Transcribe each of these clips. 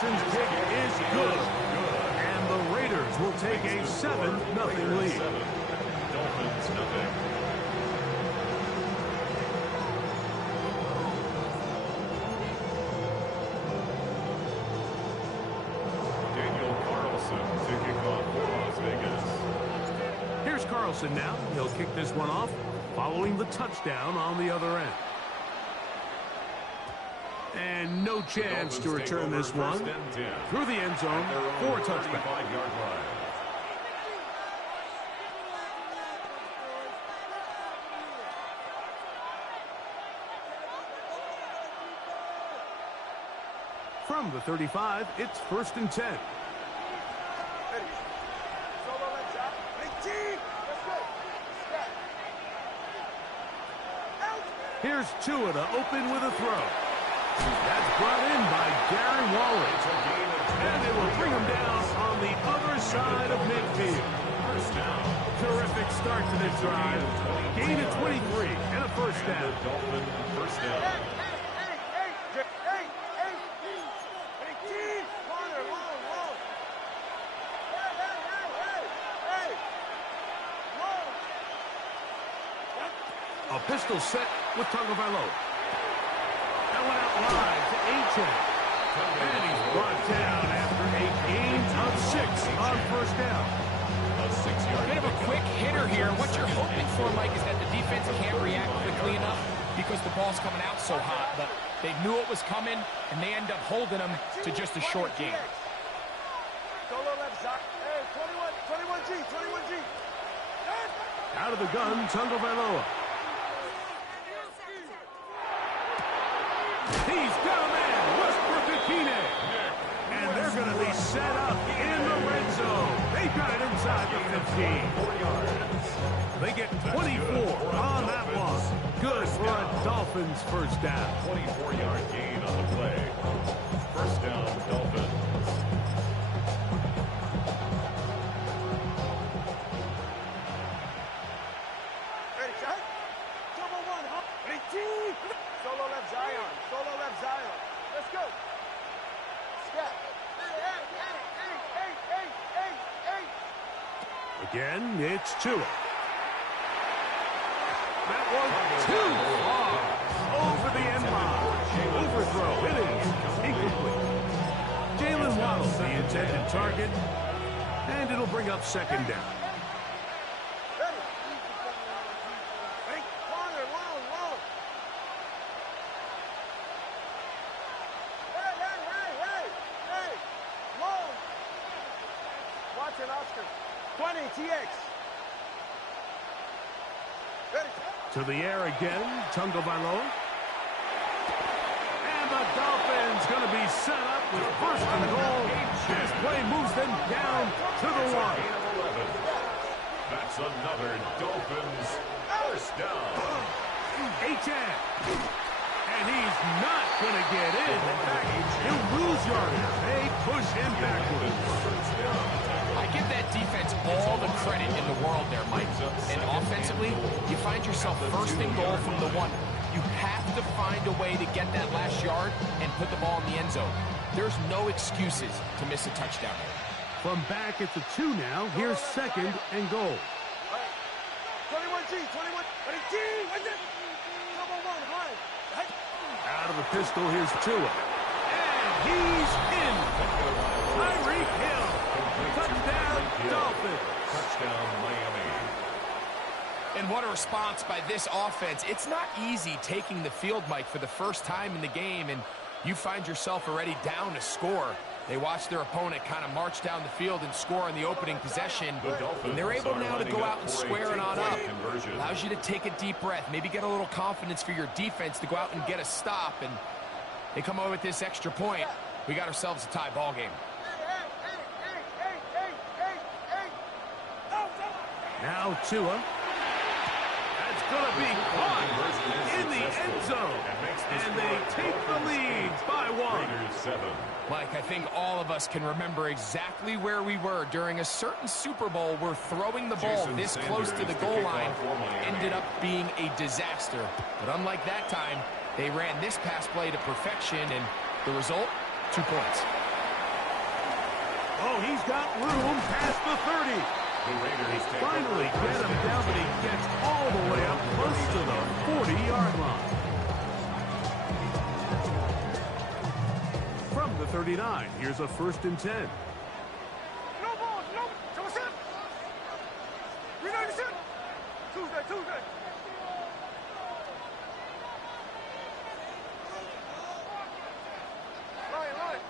Dawson's kick is good. And the Raiders will take a 7-0 lead. Dolphins, nothing. Here's Carlson now. He'll kick this one off, following the touchdown on the other end. And no chance to return this one through the end zone for a touchback. From the 35, it's 1st and 10. Here's Tua to open with a throw. That's brought in by Gary Waller. And it will bring him down on the other side of midfield. First down. Terrific start to this drive. Gain of 23 and a first down. Dolphin first down. A pistol set with Tagovailoa. That went out wide to Achane. And he's brought down after a gain of 6 on first down. A 6-yard. Bit of a quick hitter here. What you're hoping for, Mike, is that the defense can't react quickly enough because the ball's coming out so hot. But they knew it was coming, and they end up holding them to just a short gain. Solo left, Zach. Hey, 21G. Out of the gun, Tagovailoa. He's got a man, Westbrook-Ikine. And they're going to be set up in the red zone. They've got it inside the 15. 4 yards. They get 24 on that one. Good for a Dolphins first down. 24-yard gain on the play. First down, Dolphins. Ready, shot. Double one, huh? Solo left, Zion. Let's go. Step. Again, it's Tua. That one too far. Over the end line. Overthrow. It is incomplete. Jalen Waddle, the intended target. And it'll bring up 2nd down. Ready? Corner, long. Hey. Long. Watch it, Oscar. 20, TX. Ready? To the air again, Tagovailoa. And the Dolphins going to be set up with 1st and goal. This play moves them down to the 1. That's another Dolphins first down. Achane. And he's not going to get in. In fact, he'll lose yardage. They push him backwards. I give that defense all the credit in the world there, Mike. And offensively, you find yourself 1st and goal from the 1. You have to find a way to get that last yard and put the ball in the end zone. There's no excuses to miss a touchdown. From back at the 2 now, here's 2nd and goal. 21G. Ready, G. Double one, high. Out of the pistol, here's Tua. And he's in. Tyreek Hill. Touchdown, Dolphins. Touchdown, Miami. And what a response by this offense. It's not easy taking the field, Mike, for the first time in the game, and you find yourself already down to score. They watch their opponent kind of march down the field and score on the opening possession. And they're able now to go out and square it on up. Allows you to take a deep breath, maybe get a little confidence for your defense to go out and get a stop. And they come away with this extra point. We got ourselves a tie ball game. Now Tua. That's going to be caught in the end zone. And they take the lead by 1. Mike, I think all of us can remember exactly where we were during a certain Super Bowl where throwing the ball this close to the goal line ended up being a disaster. But unlike that time, they ran this pass play to perfection, and the result, 2 points. Oh, he's got room past the 30. The Raiders take Finally get him down, but he gets all the way up close to the 40-yard line. From the 39, here's a 1st and 10. No balls, no. So what's up? Reload the Tuesday. Ryan.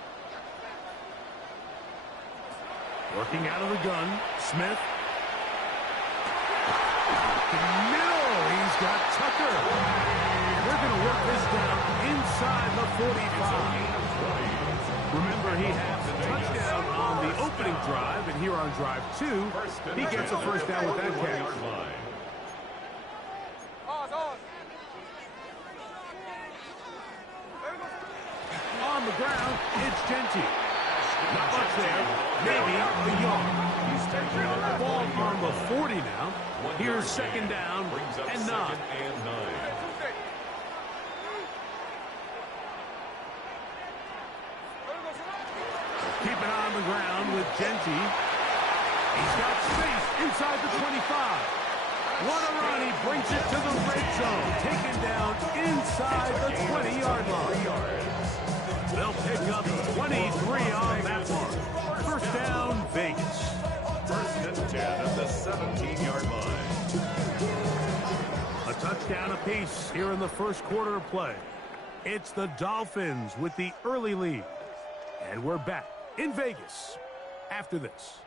Working out of the gun, Smith. Middle, he's got Tucker. They're going to work this down inside the 45. Remember, he has a touchdown on the opening drive, and here on drive 2, he gets a 1st down with that catch. On the ground, it's Genty. Not much there. Maybe a yard. Ball on the 40 now. Here's 2nd down and 9. Keep it on the ground with Genty. He's got space inside the 25. What a run. He brings it to the red zone. Taken down inside the 20-yard line. They'll pick up 23 on that one. 1st down, Vegas. 1st and 10 at the 17-yard line. A touchdown apiece here in the 1st quarter of play. It's the Dolphins with the early lead. And we're back in Vegas after this.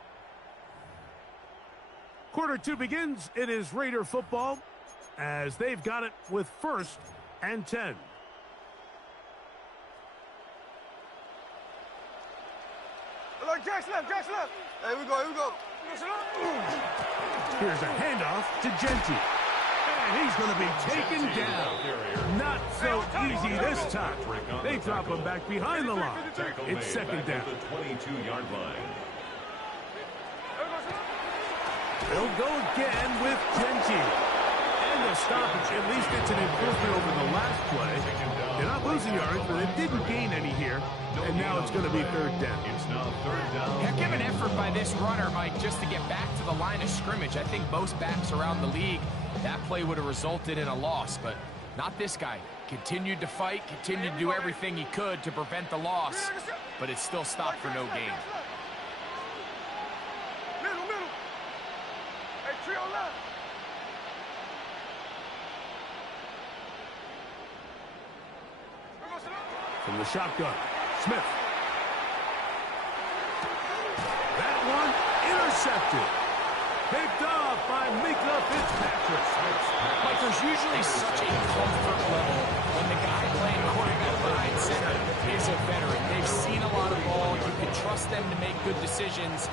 Quarter 2 begins. It is Raider football as they've got it with 1st and 10. Jack's left. Here we go. Here's a handoff to Genty. And he's going to be taken down. Not so easy this time. They drop him back behind the line. It's 2nd down. The 22-yard line. They'll go again with Genty. And the stoppage, at least it's an improvement over the last play. They're not losing yards, but they didn't gain any here. And now it's going to be 3rd down. It's now 3rd down. Heck of an effort by this runner, Mike, just to get back to the line of scrimmage. I think most backs around the league, that play would have resulted in a loss, but not this guy. Continued to fight, continued to do everything he could to prevent the loss, but it still stopped for no gain. Middle. Hey, trio left. From the shotgun, Smith. That one intercepted. Picked off by Mika Fitzpatrick. But there's usually such a comfort level when the guy playing quarterback behind center is a veteran. They've seen a lot of ball. You can trust them to make good decisions.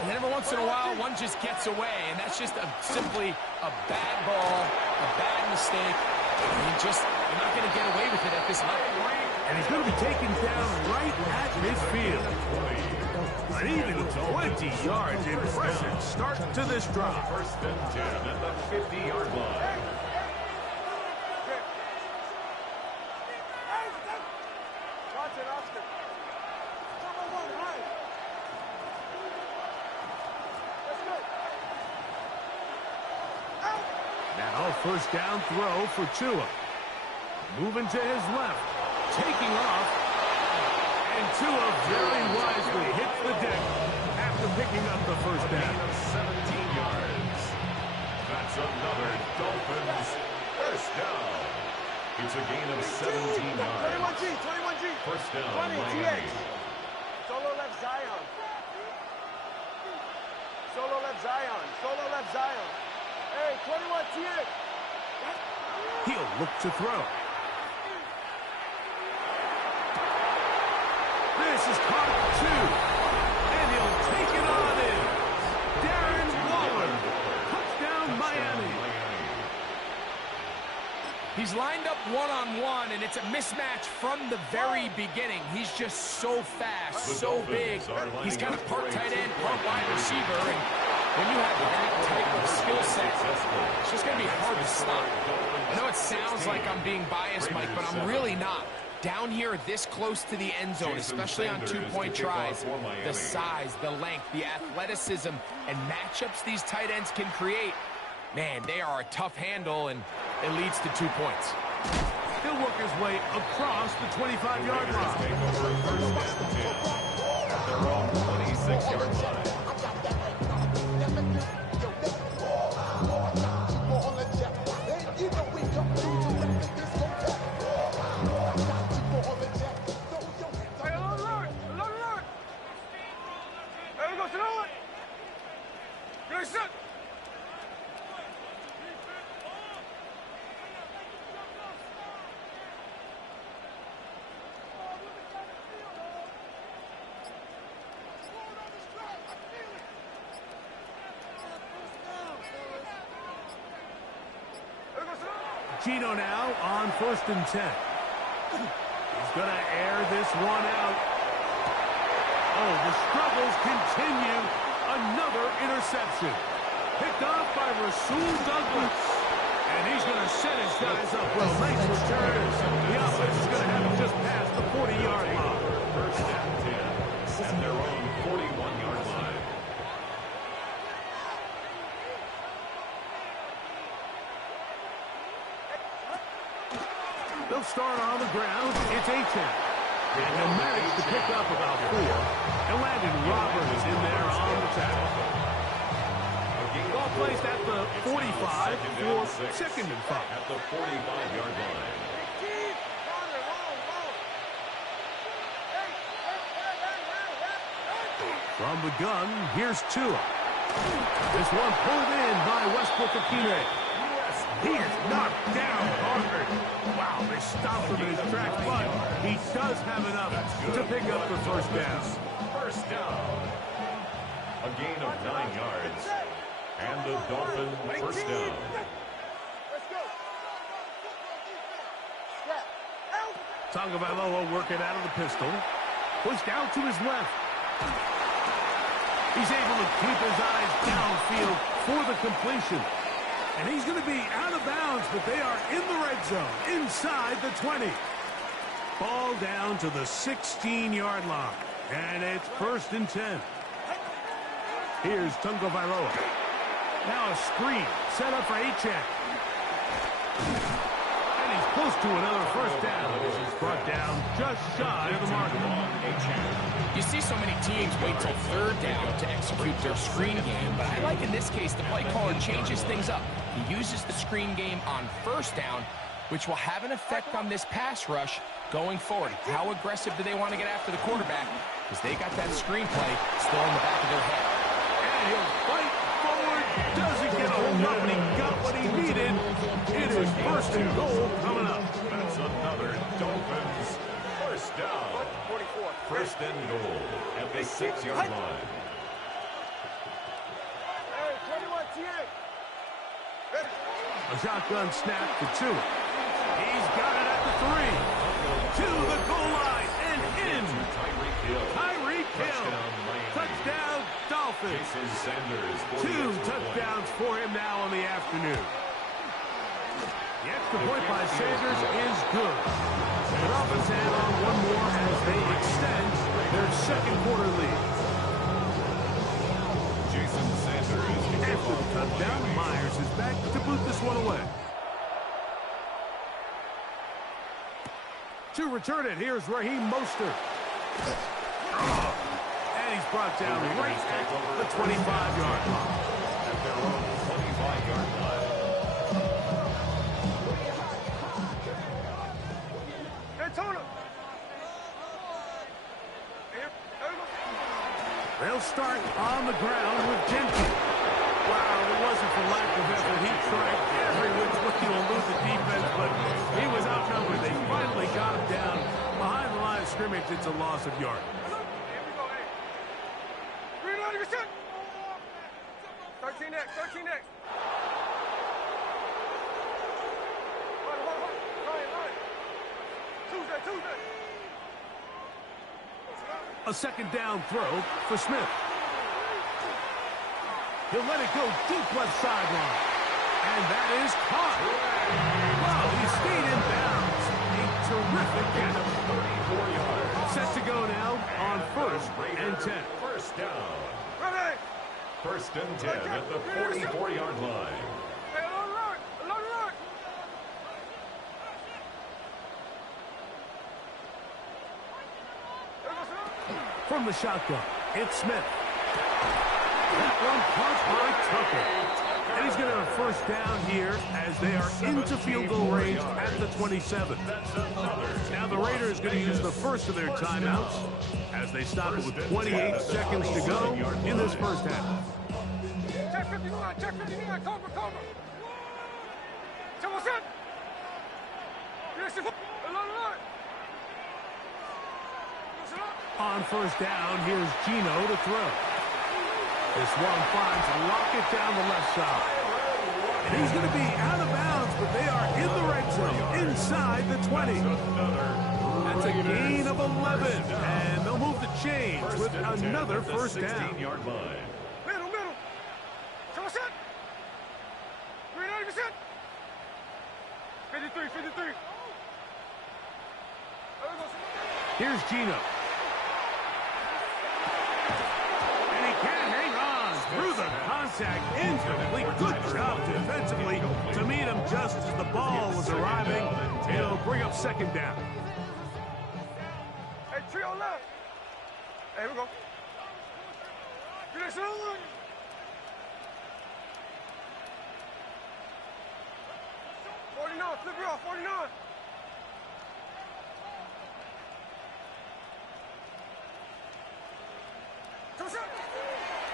And then every once in a while, one just gets away, and that's just simply a bad ball, a bad mistake. You're not going to get away with it at this level. And he's going to be taken down right at midfield. An even 20 yards. Impressive start to this drive. 1st and 10 at the 50-yard line. Now 1st down throw for Tua. Moving to his left. Taking off. And Tua very wisely hits the deck after picking up the 1st down. Of 17 yards. That's another Dolphins 1st down. It's a gain of 17 yards. 21G. 1st down, 20, Miami. TX. Solo left Zion. Solo left Zion. Hey, 21 TX. He'll look to throw. This is caught at 2. And he'll take it on in. Darren Waller. Touchdown, Miami. He's lined up one-on-one, and it's a mismatch from the very beginning. He's just so fast, so big. He's got a part tight end, part wide receiver, and when you have that type of skill set, it's just going to be hard to stop. I know it sounds like I'm being biased, Mike, but I'm really not. Down here this close to the end zone, especially on two-point tries, the size, the length, the athleticism, and matchups these tight ends can create, man, they are a tough handle, and it leads to 2 points. He'll work his way across the 25-yard line. At their own 26-yard line. Gino now on 1st and 10. He's going to air this one out. Oh, the struggles continue. Another interception. Picked off by Rasul Douglas. And he's going to set his guys up well. Nice return. The offense is going to have him just past the 40-yard line. 1st and 10 at their own 41-yard line. They'll start on the ground. It's Achane. And he'll manage to pick up about 4. And Landon Roberts in there on the tackle. Ball placed at the 45 for 2nd and 5. At the 45-yard line. From the gun, here's Tua. This one pulled in by Westbrook-Akine. He is knocked down hard. Wow, they stopped him in his tracks, but he does have enough to pick up the 1st down. 1st down. A gain of 9 yards. And the Dolphin 1st down. Tagovailoa working out of the pistol. Pushed out to his left. He's able to keep his eyes downfield for the completion. And he's going to be out of bounds, but they are in the red zone, inside the 20. Ball down to the 16-yard line. And it's 1st and 10. Here's Tagovailoa. Now a screen set up for Achane. And he's close to another 1st down. This is brought down just shy of the mark. You see so many teams wait till 3rd down to execute their screen game, but I like in this case the play caller changes things up. He uses the screen game on 1st down, which will have an effect on this pass rush going forward. How aggressive do they want to get after the quarterback? Because they got that screen play still in the back of their head. And he'll fight forward. Doesn't get a hold up, and he got what he needed. It is 1st and goal coming up. That's another Dolphins 1st down. 1st and goal at the 6-yard line. A shotgun snap to Tua. He's got it at the 3. To the goal line and in. Tyreek Hill. Touchdown, Dolphins. 2 touchdowns for him now on the afternoon. The extra point by Sanders is good. The Dolphins add on one more as they extend their 2nd quarter lead. Jason Sanders. After the touchdown, Myers is back to boot this one away. To return it, here's Raheem Mostert. And he's brought down right at the 25-yard line. At their own 25-yard line. They'll start on the ground with Jenkins. Wow, it wasn't for lack of effort. He tried every which way to elude the defense, but he was outnumbered. They finally got him down behind the line of scrimmage. It's a loss of yardage. 13 next, 13 next. Tuesday. A 2nd down throw for Smith. He'll let it go deep left sideline. And that is caught. Wow, he stayed in bounds. A terrific catch. 34 yards. Set to go now on 1st and 10. First down. Ready. 1st and 10 at the 44-yard line. Hey, along the line. Along the line. From the shotgun, it's Smith. That one caught by Tucker. And he's going to have a first down here as they are into field goal range at the 27. Now the Raiders going to use the first of their timeouts as they stop it with 28 seconds to go in this first half. Check 59. Check 59. Cover, cover. Check what's that? Along the line. On first down, here's Gino to throw. This one finds Lockett down the left side. And he's going to be out of bounds, but they are in the red zone, inside the 20. That's a gain of 11, and they'll move the chains with another first down. Yard line. Middle. Check what's that? 390%. 53. Here's Gino. And he can't hang on through the contact. Incomplete. Good job defensively to meet him just as the ball was arriving. It'll bring up second down. Hey, trio left. Hey, here we go. Finish it on. Flip it off, 49.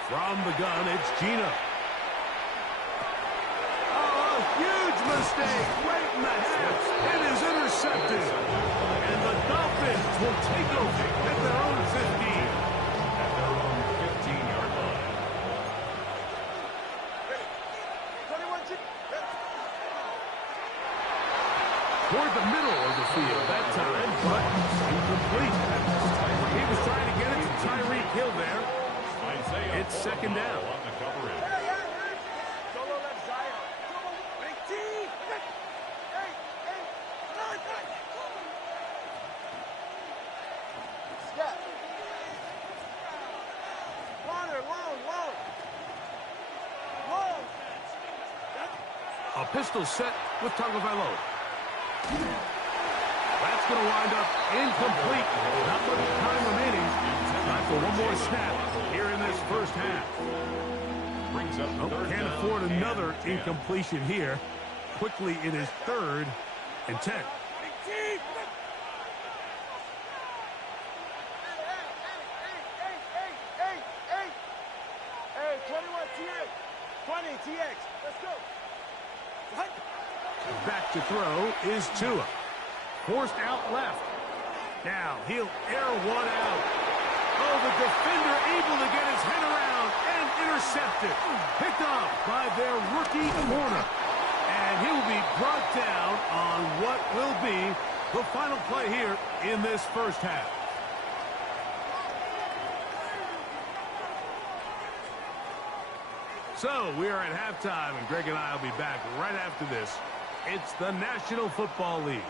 From the gun, it's Gino. Oh, a huge mistake right in the half. It is intercepted. And the Dolphins will take over at their own 15. At their own 15-yard line. 21. Toward the middle of the field that time, but incomplete. He was trying to get it to Tyreek Hill there. It's second down. On the coverage. Solo left Zion. 19. Hey. Step. Corner, long. A pistol set with Tagovailoa. That's going to wind up incomplete. Not much time remaining. Time for one more snap here in this first half. Brings up Can't afford another incompletion here. Quickly, it is 3rd and 10. Hey, 21 TX. 20 TX. Let's go. Back to throw is Tua. Forced out left. Now he'll air one out. Oh, the defender able to get his head around and intercepted. Picked off by their rookie corner. And he will be brought down on what will be the final play here in this first half. So we are at halftime, and Greg and I will be back right after this. It's the National Football League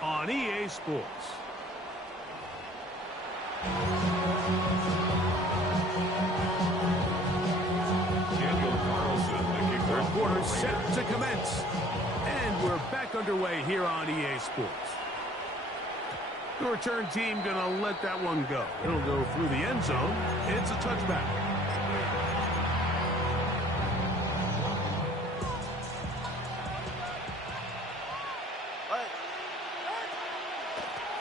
on EA Sports. Third quarter set to commence. And we're back underway here on EA Sports. The return team going to let that one go. It'll go through the end zone. It's a touchback.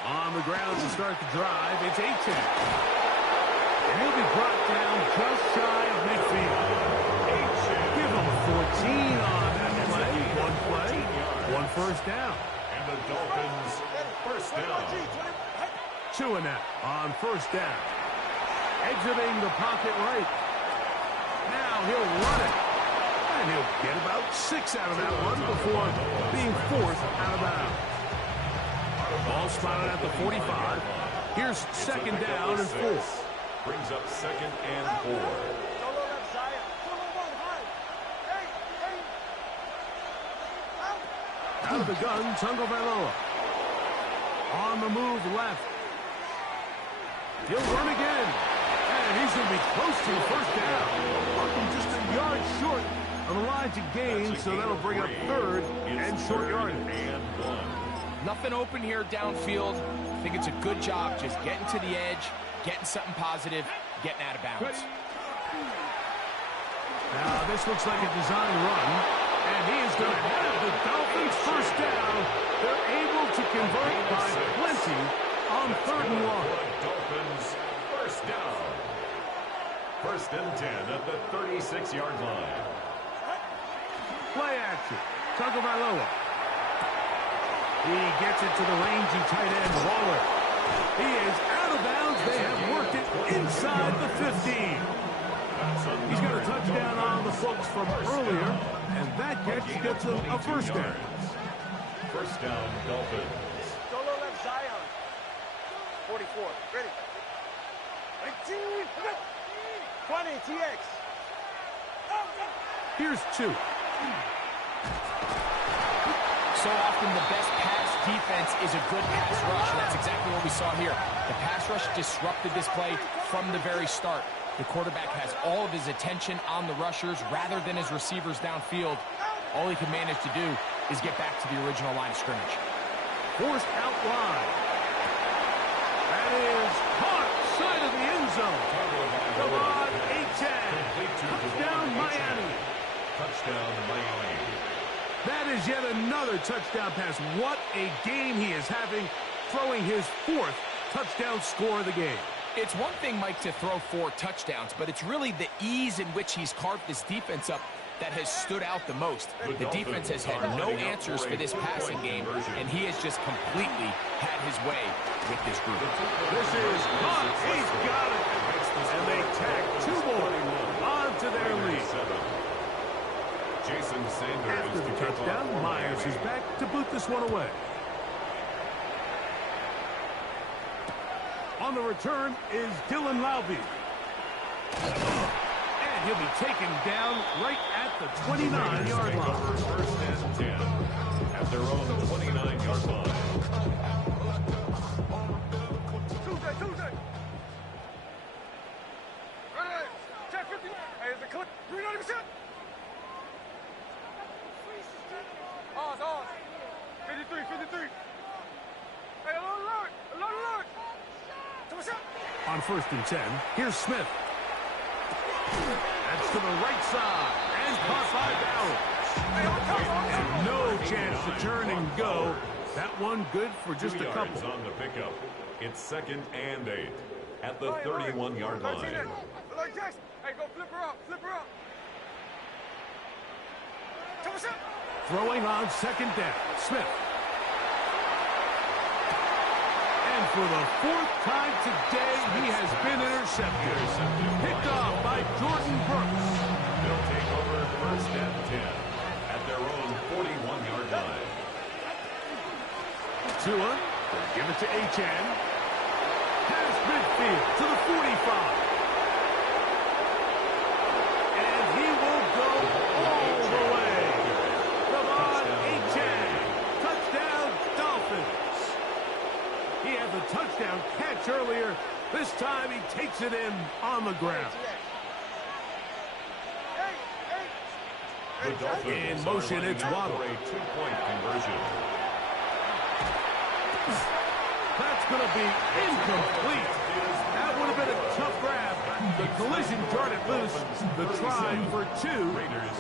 On the ground to start the drive, it's 18. And he'll be brought down just shy of midfield. Give him a 14 on that play. One play, one first down. And the Dolphins first down. Tua now on first down. Exiting the pocket right. Now he'll run it. And he'll get about 6 out of that one before being forced out of bounds. Ball spotted at the 45. Here's second down and 4. Brings up 2nd and 4. Out of the gun, Tagovailoa. On the move left. He'll run again. And he's going to be close to the first down. Welcome just a yard short on the line to gain, so that'll bring up third and short yardage. Nothing open here downfield. I think it's a good job just getting to the edge, getting something positive, getting out of bounds. Now, this looks like a design run, and he is going to have the Dolphins first down. They're able to convert by plenty on 3rd and 1. Dolphins first down. 1st and 10 at the 36-yard line. Play action. Tagovailoa. He gets it to the rangy tight end, Waller. He is out of bounds. They have worked it inside the 15. He's got a touchdown on the books from earlier, and that catch gets him a first down. First down, Dolphins. Solo left Zion. 44. Ready. 19. 20. TX. Here's 2. So often the best pass defense is a good pass rush, and that's exactly what we saw here. The pass rush disrupted this play from the very start. The quarterback has all of his attention on the rushers rather than his receivers downfield. All he can manage to do is get back to the original line of scrimmage. Forced out wide. That is caught side of the end zone. Come on, 8-10. Touchdown, Miami. Touchdown, Miami. That is yet another touchdown pass. What a game he is having, throwing his 4th touchdown score of the game. It's one thing, Mike, to throw 4 touchdowns, but it's really the ease in which he's carved this defense up that has stood out the most. The defense has had no answers for this passing game, and he has just completely had his way with this group. This is caught. He's got it. And they tack 2 more onto their lead. Jason Sanders. After the touchdown, Myers is back to boot this one away. On the return is Dylan Laube. And he'll be taken down right at the 29-yard line. 1st and 10 at their own 29-yard line. Tuesday. Ready. Check 50. Hey, is the clip 390%? Oz. 53. Hey, alert. On 1st and 10, here's Smith. That's to the right side, and caught by Bowers. And no chance to turn and go. That one good for just a couple. On the pickup. It's 2nd and 8 at the 31-yard line. Hey, go flip her up. Throwing on 2nd down, Smith. And for the 4th time today, he has been intercepted. Picked off by Jordan Brooks. They'll take over 1st and 10 at their own 41-yard line. Tua, they'll give it to Achane. Pass midfield to the 45. And he will go all the way. Come on, Achane. Touchdown, Dolphins. He had the touchdown catch earlier. This time he takes it in on the ground. In motion, it's Waddle. For a 2-point conversion. That's going to be incomplete. That would have been a tough grab. The collision jarred it loose. The try for 2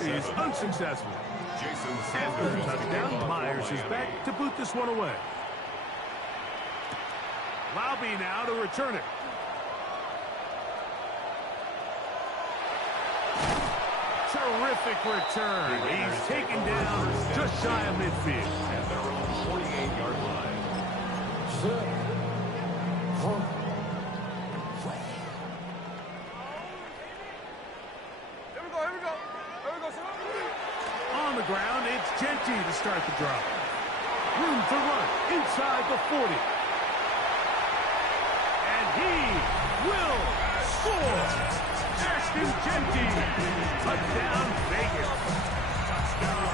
is unsuccessful. Jason After the Sanders. touchdown, Myers is back to boot this one away. Laube now to return it. Terrific return. He's taken down just shy of midfield. At their own 48-yard line. Here we go. On the ground, it's Genty to start the drive. Room to run inside the 40. And he will score. Ashton Genty. Touchdown, Vegas. Touchdown.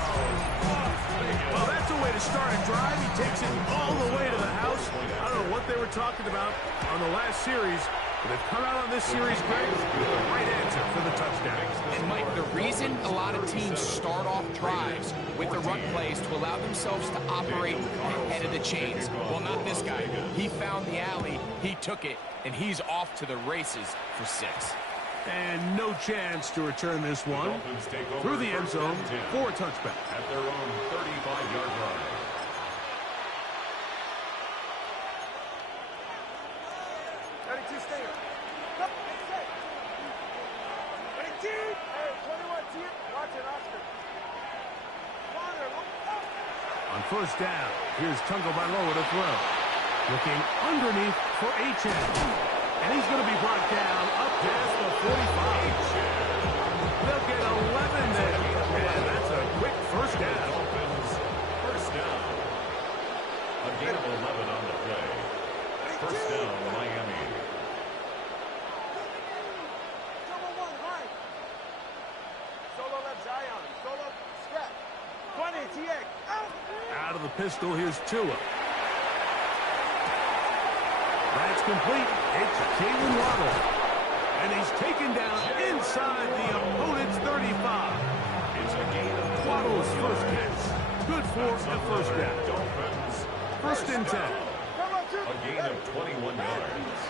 Well, that's a way to start a drive. He takes it all the way to the house. I don't know what they were talking about on the last series, but they've come out on this series, Greg, with the right answer for the touchdown. And, Mike, the reason a lot of teams start off drives with the run plays to allow themselves to operate ahead of the chains. Well, not this guy. He found the alley, he took it, and he's off to the races for 6. And no chance to return this one through the end zone for a touchback. At their own 35-yard line. On first down, here's Tungo Bailoa to throw. Looking underneath for Achane. And he's going to be brought down up past the 45. They'll get 11 there. And that's a quick first down. First down. A gain of 11 on the play. First down, Miami. Solo left Zion. Solo step. 20, TX. Out of the pistol, here's Tua. That's complete. It's Jalen Waddle. And he's taken down inside the opponent's 35. It's a gain of Waddle's first catch. Good for a first down. Dolphins. First and 10. A gain of 21 yards.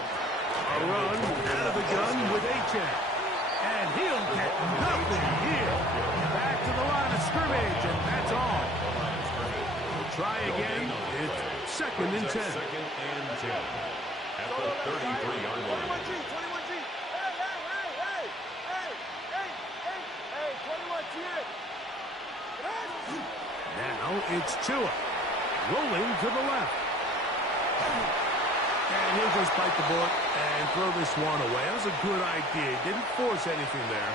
A run out of the gun with Achane. And he'll get nothing here. Back to the line of scrimmage, and that's all. We'll try again. It's second and 10. Second and 10. At the 33-yard line. 21G. Hey, 21G. Now it's Tua. Rolling to the left. And he'll just bite the bullet and throw this one away. That was a good idea. He didn't force anything there.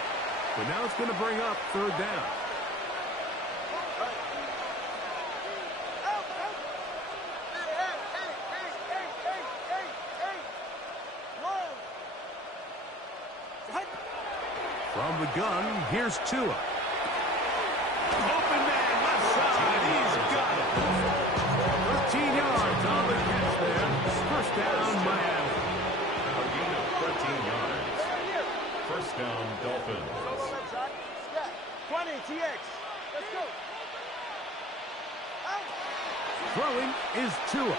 But now it's going to bring up third down. From the gun, here's Tua. Open man, left side. He's got it. 13 yards on the catch there. First down, Miami. A gain of 13 yards. First down, Dolphins. 20, TX. Let's go. Throwing is Tua.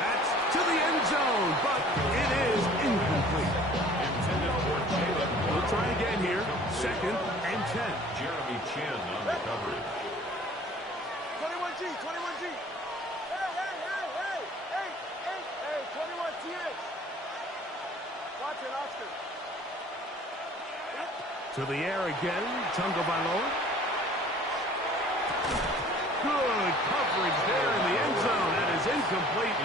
That's to the end zone, but it is incomplete. Intended for Jalen. We'll try again here. Second and 10. Jeremy Chin on the coverage. 21G. Hey, 21 TX. Watch it, Oscar. To the air again, Tungo Bailoa. Good coverage there in the end zone. That is incomplete.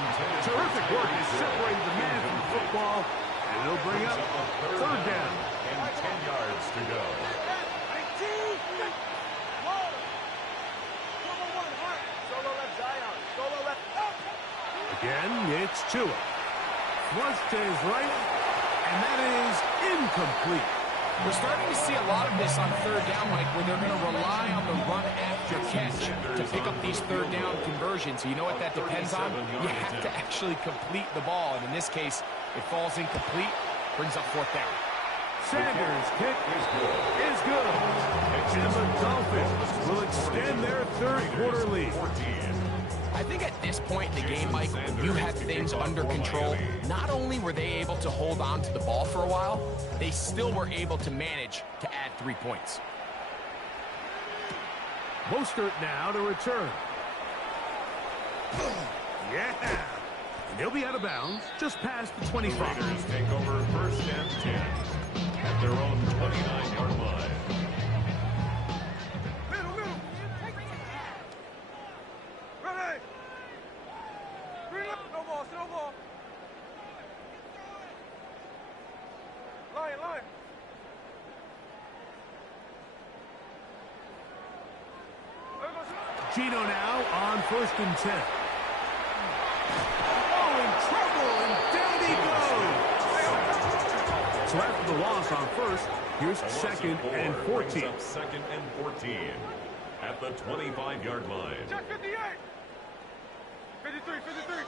Terrific work to separate the man from the football. And it'll bring up third down. And 10 yards to go. Solo left Zion. Solo left. Again, it's Tua. Flush to his right, and that is incomplete. We're starting to see a lot of this on third down, Mike, where they're going to rely on the run after catch to pick up these third down conversions. You know what that depends on? You have to actually complete the ball, and in this case, it falls incomplete, brings up fourth down. Sanders' kick is good. And the Dolphins will extend their third quarter lead. I think at this point in the game, Mike, when you have things under control, not only were they able to hold on to the ball for a while, they still were able to manage to add 3 points. Mostert now to return. Yeah. And he'll be out of bounds just past the 25. Raiders take over first and 10 at their own 29-yard line. Line. Gino now on first and 10. Oh, in trouble, and down he goes. So after the loss on first, here's second and 14. Up second and 14 at the 25-yard line. Check 58. 53, 53.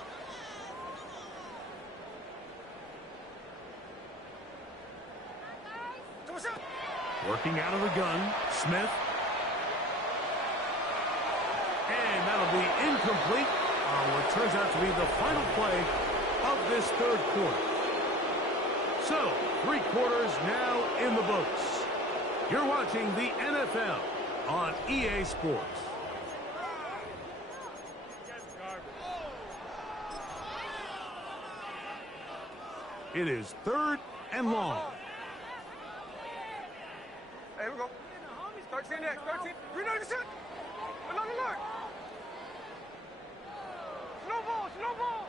Working out of the gun, Smith. And that'll be incomplete on what turns out to be the final play of this third quarter. So, 3 quarters now in the books. You're watching the NFL on EA Sports. It is 3rd and long. Hey, here we go. 13 next, 13. Reload the shot. Another look. Slow ball, slow ball.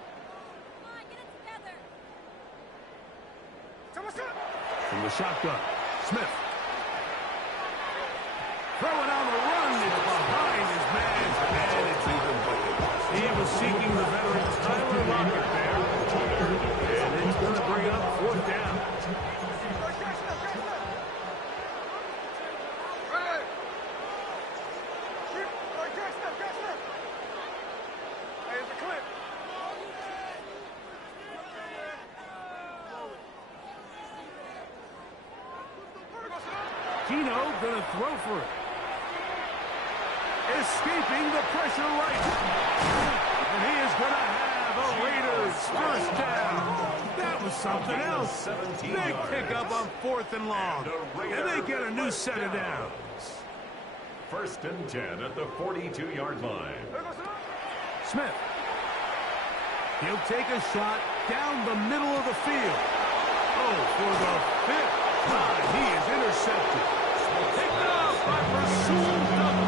Come on, get it together. From the shotgun, Smith. Throwing on the run, it's behind his man, and it's incomplete. He was seeking the veteran Tyler Lockett there. And it's going to bring up 4th down. Gino gonna throw for it. Escaping the pressure right. And he is gonna have a Raiders first down. That was something else. Big pickup on 4th and long. And they get a new set of downs. 1st and 10 at the 42-yard line. Smith. He'll take a shot down the middle of the field. Oh, for the 5th time, he is intercepted. Picked up by Rasul.